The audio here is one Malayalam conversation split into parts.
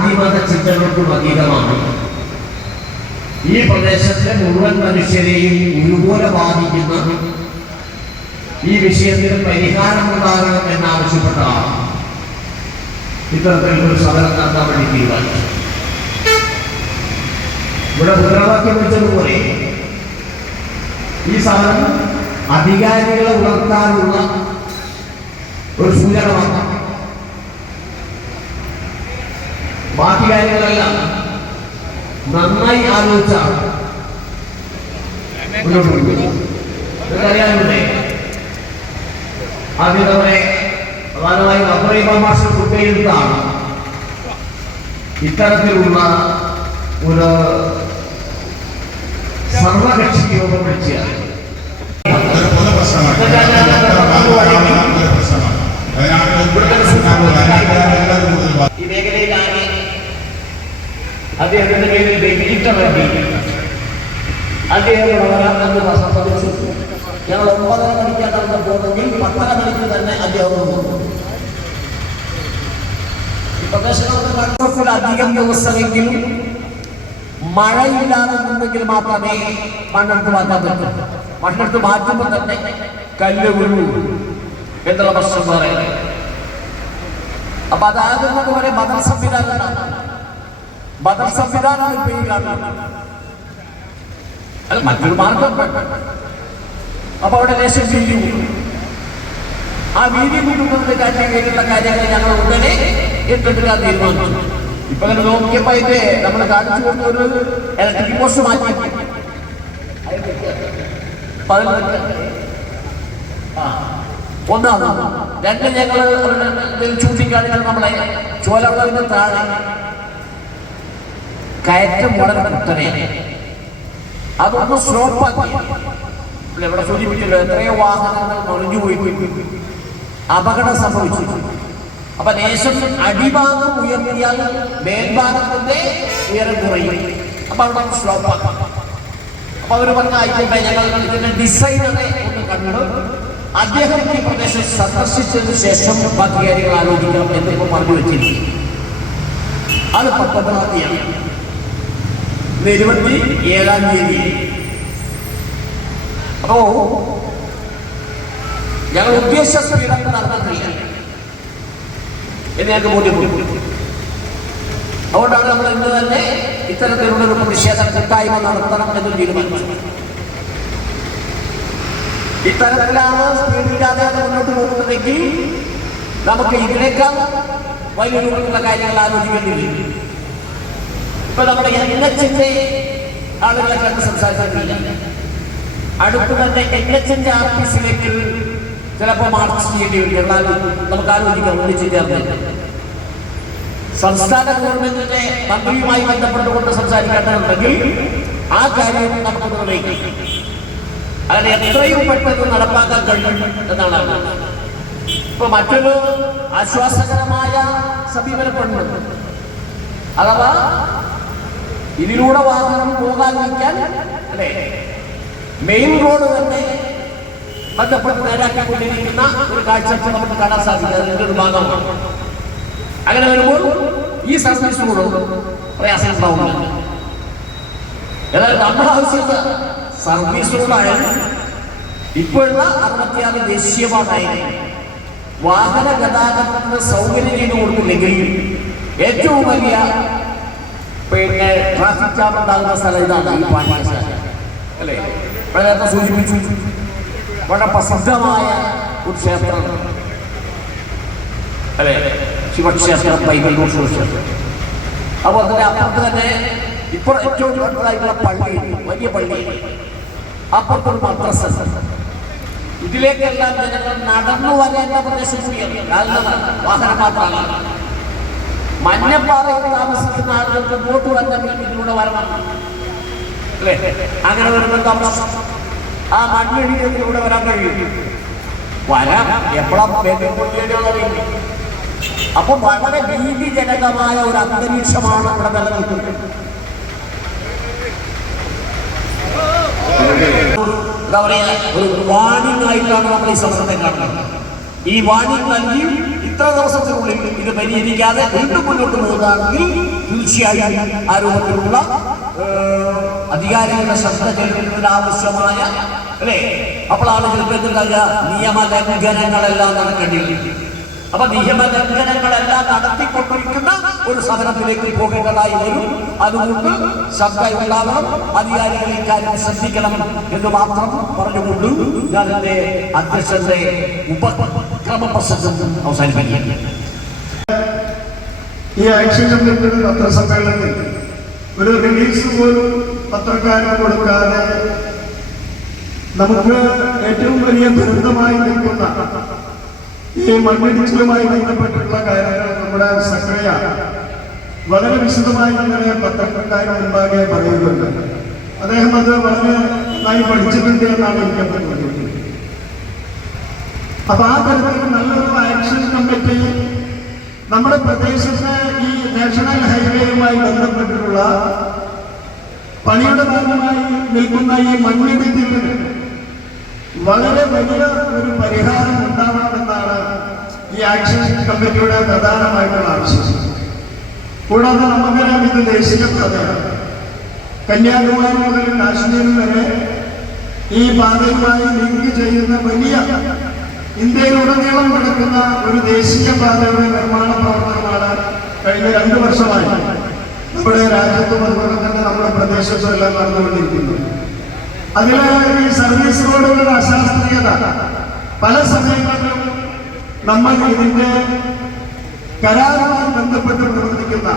ജാതിമത ചിന്തകൾക്കും അതീതമാണ് ഈ പ്രദേശത്തെ മുഴുവൻ മനുഷ്യരെയും ഒരുപോലെ ബാധിക്കുന്ന ഈ വിഷയത്തിന് പരിഹാരം ഉണ്ടാകണം എന്നാവശ്യപ്പെട്ട ഇത്തരത്തിൽ ഒരു സമരം നടത്താൻ വേണ്ടി തീരുമാനിച്ചു. ഇവിടെ മുദ്രാവാക്യം വെച്ചതുപോലെ ഈ സമരം അധികാരികളെ ഉണർത്താനുള്ള ഒരു സൂചന മാത്രം ബാക്കി കാര്യങ്ങളെല്ലാം. നന്നായി ആലോചിച്ചാണ് മുന്നോട്ട് നിങ്ങൾക്കറിയാമല്ലേ? ആദ്യം നമ്മുടെ പ്രധാനമായും അബ്രഹിം മാഷ കുട്ടിയെടുത്താണ് ഇത്തരത്തിലുള്ള ഒരു സർവകക്ഷി യോഗം വിളിച്ചാണ് ഒരു അദ്ദേഹത്തിന്റെ പേരിൽ വെയിറ്റ് വേണ്ടി. അദ്ദേഹം ഇവിടെ വരാമെന്ന് പ്രസംഗിച്ചു ഞങ്ങൾ ഒമ്പതര മണിക്കാണ് അവിടെ പോകുന്നെങ്കിൽ പത്തര മണിക്ക് തന്നെ അദ്ദേഹം അധികം ദിവസമെങ്കിലും മഴയില്ലാതെ നിന്നെങ്കിൽ മാത്രമേ മണ്ണെടുത്ത് മാറ്റാൻ പറ്റൂ. മണ്ണെടുത്ത് മാറ്റുമ്പോൾ തന്നെ കല്ല് വീഴൂ എന്നുള്ള പ്രശ്നം പറയുന്നത് അപ്പൊ അതാകുന്നത് വരെ സംവിധാനമാണ് ബദൽ സംവിധാനം അത് മറ്റൊരു മാർഗം. അപ്പൊ അവിടെ ദേശം വീതി. ആ വീതി കൂട്ടുന്നതിന്റെ കാര്യം വേണ്ടിയുള്ള കാര്യങ്ങൾ ഞങ്ങൾ ഉടനെ ഏറ്റെടുക്കാൻ തീരുമാനിച്ചു. ഇപ്പൊ അങ്ങനെ നോക്കിയപ്പോ അതിന്റെ നമ്മൾ കാണിച്ചു കൊടുത്ത ഒരു ഇലക്ട്രിക് പോസ്റ്റ് മാറ്റി. അതിൽ ആ ഒന്നാണ്. രണ്ട് ഞങ്ങൾ ചൂണ്ടിക്കാണികൾ നമ്മളെ ചോലവളിന് താഴെ കയറ്റം വളരെ കുത്തനെയാണ് അതൊന്ന് സ്ലോപ്പാക്കി ഇവിടെ സൂചിപ്പിച്ചല്ലോ എത്രയോ വാഹനങ്ങൾ മറിഞ്ഞു പോയി അപകടം സംഭവിച്ചു. അപ്പൊ ദേശം അടിഭാഗം ഉയർത്തിയാൽ മേൽഭാഗത്തിന്റെ ഉയരം കുറയും. അപ്പൊ അവിടെ സ്ലോപ്പാക്കാം അപ്പൊ അവർ പറഞ്ഞ ആയിക്കോട്ടെ ഞങ്ങൾ ഇതിന്റെ ഡിസൈനറെ ഒന്ന് കണ്ടു. അദ്ദേഹം ഈ പ്രദേശം സന്ദർശിച്ചതിന് ശേഷം ബാക്കി കാര്യങ്ങൾ ആലോചിക്കണം എന്നിപ്പോ പറഞ്ഞു വെച്ചിരിക്കും അത് പത്തൊമ്പതാം തീയതി ഇന്ന് ഇരുപത്തി ഏഴാം തീയതി. അപ്പോ ഞങ്ങൾ ഉദ്ദേശ സ്വീകരണം നടന്നിട്ടില്ല എന്ന് ഞങ്ങൾക്ക് ബോധ്യപ്പെട്ടു അതുകൊണ്ടാണ് നമ്മൾ ഇന്ന് തന്നെ ഇത്തരത്തിലുള്ള ഒരു പ്രതിഷേധം കൂട്ടായ്മ നടത്തണം എന്ന് തീരുമാനിച്ചത്. ഇത്തരത്തിലാണ് സ്പീഡില്ലാതെ മുന്നോട്ട് പോകുന്നതെങ്കിൽ നമുക്ക് ഇതിനേക്കാൾ വലിയ കാര്യങ്ങൾ ആലോചിക്കേണ്ടി വരും ഇപ്പൊ നമ്മുടെ എൻ ആളുകളെ കണ്ട് സംസാരിച്ചിട്ടില്ല. അടുത്ത് തന്നെ എൻ എച്ചിന്റെ ചിലപ്പോ ചിലപ്പോൾ മാർച്ച് ചെയ്യേണ്ടി വരും. എന്നാൽ നമുക്ക് ആലോചിക്കാം ഒന്നിച്ചു ചേർന്ന്. സംസ്ഥാന ഗവൺമെന്റിന്റെ മന്ത്രിയുമായി ബന്ധപ്പെട്ടുകൊണ്ട് സംസാരിക്കേണ്ടതുണ്ടെങ്കിൽ ആ കാര്യം നമുക്ക് നിർണയിക്കും അതിന് എത്രയും പെട്ടെന്ന് നടപ്പാക്കാൻ കഴിയും എന്നാണ്. ഇപ്പൊ മറ്റൊരു ആശ്വാസകരമായ സമീപനപ്പെടുന്നുണ്ട് അഥവാ ഇതിലൂടെ വാഹനം പോകാതിരിക്കാൻ അല്ലേ? മെയിൻ റോഡ് തന്നെ ബന്ധപ്പെട്ട് നേരാക്കിക്കൊണ്ടിരിക്കുന്ന ഒരു കാഴ്ച നമുക്ക് കാണാൻ സാധിക്കും. അതിന്റെ ഒരു ഭാഗമാണ്. അങ്ങനെ വരുമ്പോൾ ഈ സർവീസിനോട് പ്രയാസമുണ്ടാവുന്നുണ്ട് എന്നാൽ നമ്മുടെ ആവശ്യത്ത് സർവീസ് റോഡായാലും ഇപ്പോഴുള്ള അറുപത്തിയാറ് ദേശീയപാതായാലും വാഹന ഗതാഗതത്തിന് സൗകര്യം ചെയ്തു കൊടുത്തില്ലെങ്കിൽ ഏറ്റവും വലിയ പിന്നെ ട്രാഫിക് ജാം ഉണ്ടാകുന്ന സ്ഥലം ഇതാണ് ഈ പാണ്ഡ്യശാല അല്ലേ? ഇവിടെ നേരത്തെ സൂചിപ്പിച്ചു. വളരെ പ്രസിദ്ധമായ ഒരു ക്ഷേത്രം. അല്ലേ? ശിവക്ഷേത്രം പൈതല്ലൂർ ശിവക്ഷേത്രം അപ്പോൾ അതിന്റെ അപ്പുറത്ത് തന്നെ ഇപ്പോൾ ഏറ്റവും അടുത്തതായിട്ടുള്ള പള്ളി വലിയ പള്ളി. അപ്പുറത്തൊരു മദ്രസ. ഇതിലേക്കെല്ലാം ജനങ്ങൾ നടന്നു വരേണ്ട പ്രദേശം വാഹനം മാത്രമല്ല മഞ്ഞപ്പാറയിൽ താമസിക്കുന്ന ആളുകൾക്ക് വോട്ട് വന്നെങ്കിൽ ഇതിലൂടെ വരണം. അങ്ങനെ വരുമ്പോൾ താമസം ആ മണ്ണിടിയത്തിലൂടെ വരാൻ കഴിയും. വരാം. എപ്പോഴാ അപ്പൊ വളരെ ഭീതിജനകമായ ഒരു അന്തരീക്ഷമാണ് ഇവിടെ നിലനിൽക്കുന്നത്. എന്താ പറയാ? ഒരു വാണിംഗ് ആയിട്ടാണ് നമ്മൾ ഈ സമരത്തെ കാണുന്നത്. ഈ വാണിംഗ് നൽകിയും ഇത്ര ദിവസത്തിനുള്ളിൽ ഇത് പരിഹരിക്കാതെ വീണ്ടും മുന്നോട്ട് പോകുകയാണെങ്കിൽ തീർച്ചയായും ആ രൂപത്തിലുള്ള ഏഹ്, അധികാരികളുടെ ശ്രദ്ധ ചെലുത്തുന്നതിന് ആവശ്യമായ അല്ലേ? അപ്പോഴാണ് ചിലപ്പോൾ എന്തുണ്ടാകുക നിയമലംഘനങ്ങളെല്ലാം നടക്കേണ്ടിയിരിക്കും അപ്പൊ നിയമലംഘനങ്ങളെല്ലാം നടത്തിക്കൊണ്ടിരിക്കുന്ന ഒരു സമരത്തിലേക്ക് പോകേണ്ടതായി വരും അതുകൊണ്ട് ശ്രദ്ധ ഉണ്ടാവണം അധികാരികൾ ഇക്കാര്യം ശ്രദ്ധിക്കണം എന്ന് മാത്രം പറഞ്ഞുകൊണ്ട് ഞാൻ എന്റെ അധ്യക്ഷന്റെ ഉപക്രമ പ്രസംഗം അവസാനിപ്പിക്കുകയാണ്. ഈ ആക്ഷൻ കമ്മിറ്റിയുടെ പത്രസമ്മേളനത്തിൽ ഒരു റിലീസ് പോലും പത്രക്കാരന് കൊടുക്കാതെ നമുക്ക് ഏറ്റവും വലിയ ദുരന്തമായി നിൽക്കുന്ന ഈ മണ്ണിടിച്ചിലുമായി ബന്ധപ്പെട്ടിട്ടുള്ള കാര്യങ്ങൾ നമ്മുടെ സക്രിയ വളരെ വിശദമായി ഇന്നലെ പത്രക്കാരുടെ മുൻപാകെ പറയുന്നുണ്ട്. അദ്ദേഹം അത് വളരെ നന്നായി പഠിച്ചിട്ടുണ്ട് എന്നാണ് എനിക്ക് അപ്പൊ ആ തരത്തിൽ നല്ലൊരു ആക്ഷൻ കമ്മിറ്റി നമ്മുടെ പ്രദേശത്ത് ഈ നാഷണൽ ഹൈവേയുമായി ബന്ധപ്പെട്ടിട്ടുള്ള പണിയുടെ ഭാഗമായി നിൽക്കുന്ന ഈ മണ്ണിടിച്ചിലിന് വളരെ വലിയ ഒരു പരിഹാരം ഉണ്ടാവണമെന്നാണ് ഈ ആക്ഷൻ കമ്മിറ്റിയുടെ പ്രധാനമായിട്ടുള്ള ആവശ്യം. കൂടാതെ നമുക്കറിയാം ഇത് ദേശീയ പ്രധാനം. കന്യാകുമാരി മുതൽ കാശ്മീർ വരെ ഈ പാതയുമായി ലിങ്ക് ചെയ്യുന്ന വലിയ ഇന്ത്യയിലുടനീളം കിടക്കുന്ന ഒരു ദേശീയ പാതയുടെ നിർമ്മാണ പ്രവർത്തനമാണ് കഴിഞ്ഞ രണ്ടു വർഷമായി നമ്മുടെ രാജ്യത്തും അതുപോലെ തന്നെ നമ്മുടെ പ്രദേശത്തും എല്ലാം നടന്നുകൊണ്ടിരിക്കുന്നത് അതിലെ ഈ സർവീസ് റോഡുകളുടെ അശാസ്ത്രീയത പല സമയങ്ങളിലും നമ്മൾ ഇതിന്റെ കരാറുമായി ബന്ധപ്പെട്ട് പ്രവർത്തിക്കുന്ന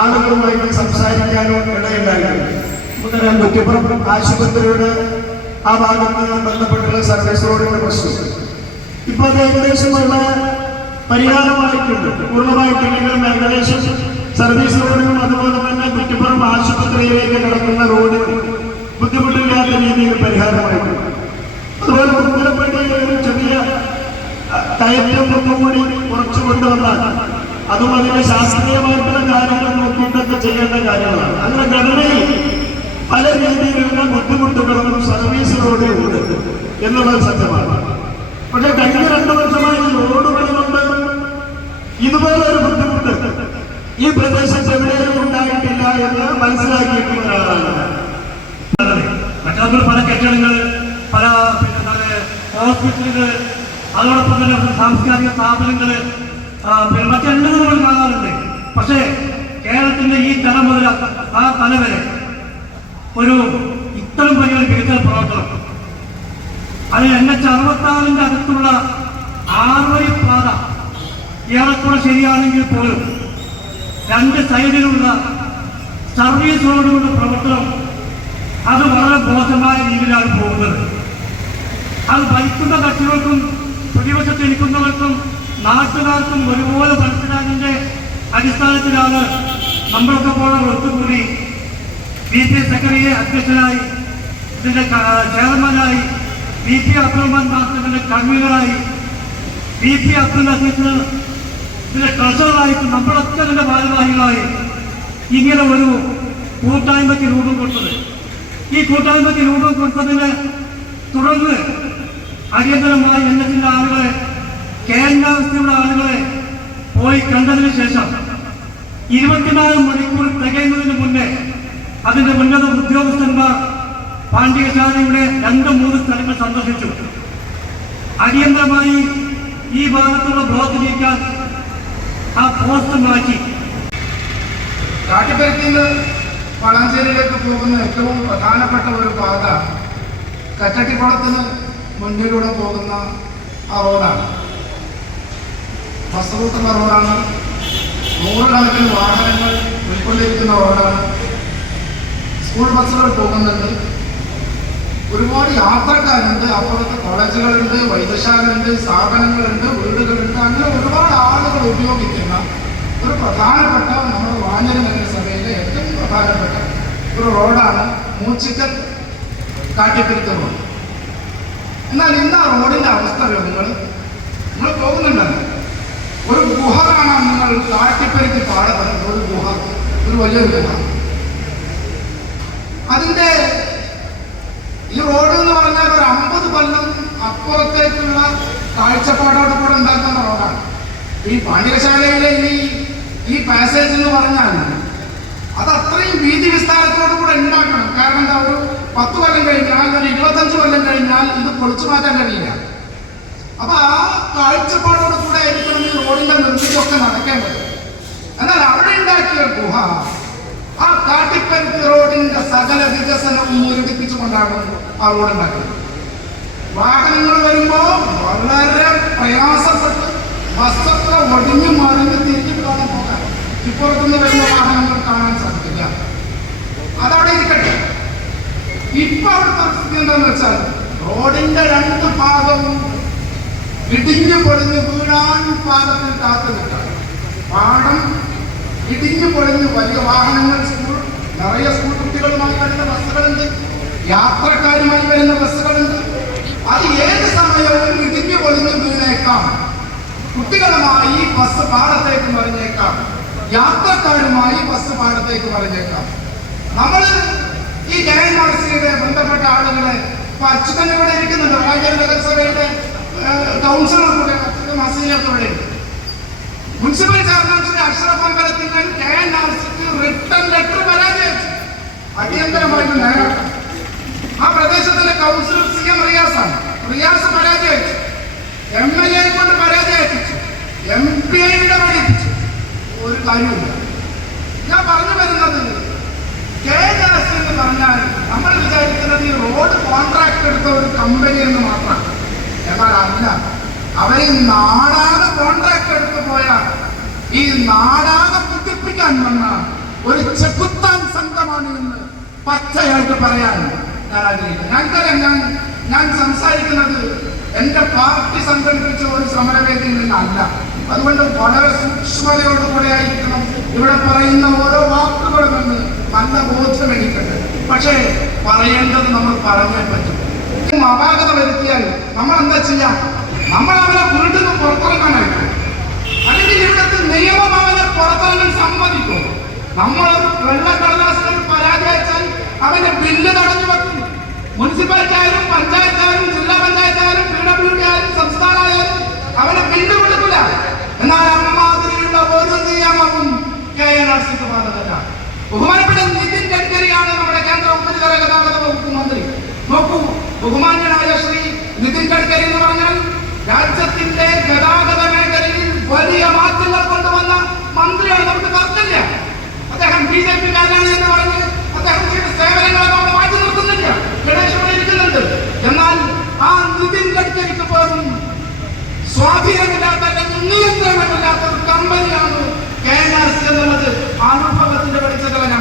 ആളുകളുമായിട്ട് സംസാരിക്കാനോ ഇടയുണ്ടായിരുന്നു. നമുക്കറിയാം കുറ്റിപ്പുറം ആശുപത്രിയുടെ ആ ഭാഗത്ത് ബന്ധപ്പെട്ടുള്ള സർവീസ് റോഡിന്റെ പ്രശ്നം. ഇപ്പൊ അത് ഏകദേശം ഉള്ള പരിഹാരമായിട്ടുണ്ട്. പൂർണമായിട്ടില്ലെങ്കിലും ഏകദേശം സർവീസ് റോഡുകളും അതുപോലെ തന്നെ കുറ്റിപ്പുറം ആശുപത്രിയിലേക്ക് കിടക്കുന്ന റോഡ് ബുദ്ധിമുട്ടില്ലാത്ത രീതിയിൽ പരിഹാരമായിട്ടുണ്ട്. അതുപോലെ ഒരു ചെറിയ ഒന്നും കൂടി കുറച്ചു കൊണ്ടുവന്നാൽ അതും അതിന്റെ ശാസ്ത്രീയമായിട്ടുള്ള കാര്യങ്ങൾ നോക്കിയിട്ടൊക്കെ ചെയ്യേണ്ട കാര്യങ്ങളാണ് അങ്ങനെ ഘടനയിൽ പല രീതിയിലുള്ള ബുദ്ധിമുട്ടുകളും സർവീസിലൂടെ ഉണ്ട് എന്നുള്ളത് സത്യമാണ് പക്ഷെ കഴിഞ്ഞ രണ്ടു വർഷമായി ഈ റോഡ് പണി കൊണ്ട് ഇതുപോലെ ഒരു ബുദ്ധിമുട്ട് ഈ പ്രദേശത്ത് എവിടെയും ഉണ്ടായിട്ടില്ല എന്ന് മനസ്സിലാക്കിയിട്ടുള്ള ഒരാളാണ്. മറ്റൊന്ന് പല കെട്ടിടങ്ങൾ പല ഹോസ്പിറ്റലുകൾ അതോടൊപ്പം തന്നെ സാംസ്കാരിക സ്ഥാപനങ്ങൾ പിന്നെ മറ്റെല്ലാം നമ്മൾ കാണാറുണ്ട്. പക്ഷേ കേരളത്തിന്റെ ഈ തല മുതൽ ആ തല വരെ ഒരു ഇത്തരം വലിയ ഒരു വികസന പ്രവർത്തനം. അത് എൻ എച്ച് അറുപത്താറിന്റെ അടുത്തുള്ള ആറുവരി പാത ഏറെക്കുറെ ശരിയാണെങ്കിൽ പോലും രണ്ട് സൈഡിലുള്ള സർവീസ് റോഡുകളുടെ പ്രവർത്തനം അത് വളരെ മോശമായ രീതിയിലാണ് പോകുന്നത്. അത് ഭരിക്കുന്ന കക്ഷികൾക്കും പ്രതിപക്ഷത്ത് നിൽക്കുന്നവർക്കും നാട്ടുകാർക്കും ഒരുപോലെ മനസ്സിലാക്കിന്റെ അടിസ്ഥാനത്തിലാണ് നമ്മളൊക്കെ പോലെ ഒത്തുകൂടി ബി പി സെക്രട്ടറിയെ അധ്യക്ഷനായി ഇതിന്റെ ചെയർമാനായി ബി പി അബ്ദുറഹ്മാൻ മാസത്തിന്റെ കൺവീനറായി ബി പി അബ്ദുൽ അസീസ് ഇതിന്റെ ട്രഷറായിട്ട് നമ്മളൊക്കെ ഇതിന്റെ ഭാരവാഹികളായി ഇങ്ങനെ ഒരു കൂട്ടായ്മയ്ക്ക് രൂപം കൊടുത്തത്. ഈ കൂട്ടായ്മയ്ക്ക് രൂപം കൊടുത്തതിന് തുടർന്ന് അടിയന്തരമായി എസിന്റെ ആളുകളെ കേന്ദ്രാവസ്ഥയുള്ള ആളുകളെ പോയി കണ്ടതിന് ശേഷം ഇരുപത്തിനാല് മണിക്കൂർ തികയുന്നതിന് മുന്നേ അതിന്റെ ഉന്നത ഉദ്യോഗസ്ഥന്മാർ പാണ്ഡ്യശാലയുടെ രണ്ട് മൂന്ന് സ്ഥലങ്ങൾ സന്ദർശിച്ചു. അടിയന്തരമായി ഈ ഭാഗത്തുള്ള ബ്ലോക്ക് നീക്കാൻ ആ പോസ്റ്റ് മാറ്റി. കാട്ടിപ്പരത്തിൽ നിന്ന് വളാഞ്ചേരിയിലേക്ക് പോകുന്ന ഏറ്റവും പ്രധാനപ്പെട്ട ഒരു പാത കറ്റട്ടിക്കുളത്തിന് മുന്നിലൂടെ പോകുന്ന ആ റോഡാണ്. ബസ് റൂട്ടുള്ള റോഡാണ് നൂറുകണക്കിന് വാഹനങ്ങൾ ഉൾക്കൊണ്ടിരിക്കുന്ന റോഡാണ്. സ്കൂൾ ബസ്സുകൾ പോകുന്നുണ്ട്. ഒരുപാട് യാത്രക്കാരുണ്ട്. അപ്പുറത്ത് കോളേജുകളുണ്ട് വൈദ്യശാലയുണ്ട് സ്ഥാപനങ്ങളുണ്ട് വീടുകളുണ്ട്. അങ്ങനെ ഒരുപാട് ആളുകൾ ഉപയോഗിക്കുന്ന ഒരു പ്രധാനപ്പെട്ട നമ്മുടെ വാഞ്ഞൂർ നഗരസഭയിലെ ഏറ്റവും പ്രധാനപ്പെട്ട ഒരു റോഡാണ് മൂച്ചിക്കൽ കാട്ടിപ്പരുത്ത് റോഡ്. എന്നാൽ ഇന്ന് ആ റോഡിന്റെ അവസ്ഥ നിങ്ങൾ? നിങ്ങൾ പോകുന്നുണ്ടല്ലോ. ഒരു ഗുഹ കാണാൻ നിങ്ങൾ കാട്ടിപ്പരുത്തി പാടപ്പെടുന്നത് ഒരു ഗുഹ ഒരു വലിയൊരു ഗുഹ. അതിന്റെ ഈ റോഡ് എന്ന് പറഞ്ഞാൽ ഒരു അമ്പത് കൊല്ലം അപ്പുറത്തേക്കുള്ള കാഴ്ചപ്പാടോട് കൂടെ ഉണ്ടാക്കുന്ന റോഡാണ്. ഈ പാണ്ഡ്യശാലയിലെ ഈ ഈ പാസേജ് എന്ന് പറഞ്ഞാൽ അത് അത്രയും വീതി വിസ്താരത്തോടു കൂടെ ഉണ്ടാക്കണം. കാരണം എന്താ? ഒരു പത്ത് കൊല്ലം കഴിഞ്ഞാൽ ഒരു ഇരുപത്തഞ്ച് കൊല്ലം കഴിഞ്ഞാൽ ഇത് പൊളിച്ചു മാറ്റാൻ കഴിയില്ല. അപ്പൊ ആ കാഴ്ചപ്പാടോട് കൂടെ ആയിരിക്കണം ഈ റോഡിന്റെ നിർമ്മിതിയൊക്കെ നടക്കേണ്ടത്. എന്നാൽ അവിടെ ഉണ്ടാക്കിയ ഗുഹ ആ കാട്ടിപ്പരുത്തി റോഡിന്റെ സകല വികസനവും മുരടിപ്പിച്ചുകൊണ്ടാണ് ആ റോഡ് ഉണ്ടാക്കുന്നത്. വാഹനങ്ങൾ വരുമ്പോ വളരെ പ്രയാസപ്പെട്ട് ബസ്സൊക്കെ ഒടിഞ്ഞു മറിഞ്ഞ് തിരിഞ്ഞു കാണാൻ പോകാൻ ഇപ്പുറത്തുനിന്ന് വരുന്ന വാഹനങ്ങൾ കാണാൻ സാധിക്കില്ല. അതവിടെ ഇരിക്കട്ടെ. ഇപ്പൊ അവിടുത്തെ സ്ഥിതി എന്താന്ന് വെച്ചാൽ റോഡിന്റെ രണ്ട് ഭാഗവും ഇടിഞ്ഞു പൊളിഞ്ഞ് വീഴാൻ പാദത്തിൽ കാത്തു നിൽക്കാം പാടം ഇടിഞ്ഞു പൊളിഞ്ഞ് വലിയ വാഹനങ്ങൾ സ്കൂൾ നിറയെ സ്കൂൾ കുട്ടികളുമായി വരുന്ന ബസ്സുകളുണ്ട്. യാത്രക്കാരുമായി വരുന്ന ബസ്സുകളുണ്ട്. അത് ഏത് സമയവും ഇടിഞ്ഞു പൊളിഞ്ഞ് വീണേക്കാം. കുട്ടികളുമായി ബസ് പാടത്തേക്ക് മറിഞ്ഞേക്കാം. യാത്രക്കാരുമായി ബസ് പാടത്തേക്ക് പറഞ്ഞേക്കാം. നമ്മൾ ഈ ജയൻ മാർസിയുടെ ബന്ധപ്പെട്ട ആളുകളെ അച്യുതൻ ഇവിടെ ഇരിക്കുന്നുണ്ട്. വായ്പ നഗരസഭയുടെ കൗൺസിലർ കൂടെ ഉണ്ട് മുനിസിപ്പൽ ചെയർമാൻസിന്റെ അഷ്റഫ് അമ്പലത്തിന് K N R return letter പരാജയിച്ചു അടിയന്തരമായിട്ട് നേരിട്ടു ആ പ്രദേശത്തിന്റെ കൗൺസിലർ സി എം റിയാസാണ്. റിയാസ് പരാജയിച്ചു എം എൽ എ കൊണ്ട് പരാജയിപ്പിച്ചു എം പി ഐയുടെ പഠിപ്പിച്ചു കാര്യമില്ല ഞാൻ പറഞ്ഞു വരുന്നത് കെ എൻ ആർ സി എന്ന് പറഞ്ഞാൽ നമ്മൾ വിചാരിക്കുന്നത് ഈ റോഡ് കോൺട്രാക്ട് എടുത്ത ഒരു കമ്പനി എന്ന് മാത്രമാണ്. എന്നാൽ അല്ല അവരെ നാടാകെ കോൺട്രാക്ട് എടുത്തു പോയ ഈ നാടാകെ പുതിപ്പിക്കാൻ വന്ന ഒരു ചെക്കുത്താൻ സംഘമാണ് എന്ന് പച്ചയായിട്ട് പറയാൻ ഞാൻ ആഗ്രഹിക്കുന്നു. ഞങ്ങൾക്കറിയാം ഞാൻ ഞാൻ സംസാരിക്കുന്നത് എന്റെ പാർട്ടി സംഘടിപ്പിച്ച ഒരു സമരവേദിയിൽ നിന്നല്ല. അതുകൊണ്ട് വളരെ സൂക്ഷ്മതയോടുകൂടെ ആയിരിക്കണം. ഇവിടെ പറയുന്ന ഓരോ വാക്കുകളും എന്ന് നല്ല ബോധ്യം എനിക്കുണ്ട്. പക്ഷേ പറയേണ്ടത് നമ്മൾ പറഞ്ഞേ പറ്റും. അപാകത വരുത്തിയാൽ നമ്മൾ എന്താ ചെയ്യാം? നമ്മൾ അവനെ വീട്ടിൽ നിന്ന് പുറത്തിറങ്ങാനായിട്ട് അല്ലെങ്കിൽ ഇവിടുത്തെ നിയമം അവനെ പുറത്തിറങ്ങാൻ സമ്മതിക്കും. നമ്മൾ വെള്ളക്കടലാസിൽ പരാജയിച്ചാൽ അവന്റെ ബില്ല് തടഞ്ഞു വെക്കും. മുനിസിപ്പാലിറ്റി ആയാലും പഞ്ചായത്ത് ആയാലും ജില്ലാ പഞ്ചായത്ത് ആയാലും പി ഡബ്ല്യു ഡി ആയാലും സംസ്ഥാനം ആയാലും അവനെ ബില്ല് കൊടുക്കില്ല. എന്നാൽ അമ്മാതിരിയുള്ള ഒരു നിയമവും കെ എൻ ആർ സിക്ക് ബാധകല്ല ബഹുമാനപ്പെട്ട നിതിൻ ഗഡ്കരിയാണ് നമ്മുടെ കേന്ദ്ര ഉപരിതല ഗതാഗത വകുപ്പ് മന്ത്രി. നോക്കൂ ബഹുമാന്യനായ ശ്രീ നിതിൻ ഗഡ്കരി എന്ന് പറഞ്ഞാൽ രാജ്യത്തിന്റെ ഗതാഗത മേഖലയിൽ വലിയ മാറ്റങ്ങൾ കൊണ്ടുവന്ന മന്ത്രിയാണ് നമുക്ക് തർക്കമില്ല അദ്ദേഹം ബി ജെ പി കാരനാണ് എന്ന് പറഞ്ഞ് അദ്ദേഹം ചെയ്ത സേവനങ്ങളെ നമ്മൾ മാറ്റി നിർത്തുന്നില്ല. ഗണേശ് ഇരിക്കുന്നുണ്ട്. എന്നാൽ ആ നിതിൻ ഗഡ്കരിക്ക് പോലും സ്വാധീനമില്ലാത്ത അല്ലെങ്കിൽ നിയന്ത്രണമില്ലാത്ത ഒരു കമ്പനിയാണ് കെ എൻ ആർ സി എന്നുള്ളത്. അനുഭവത്തിന്റെ വെളിച്ചത്തിലാണ്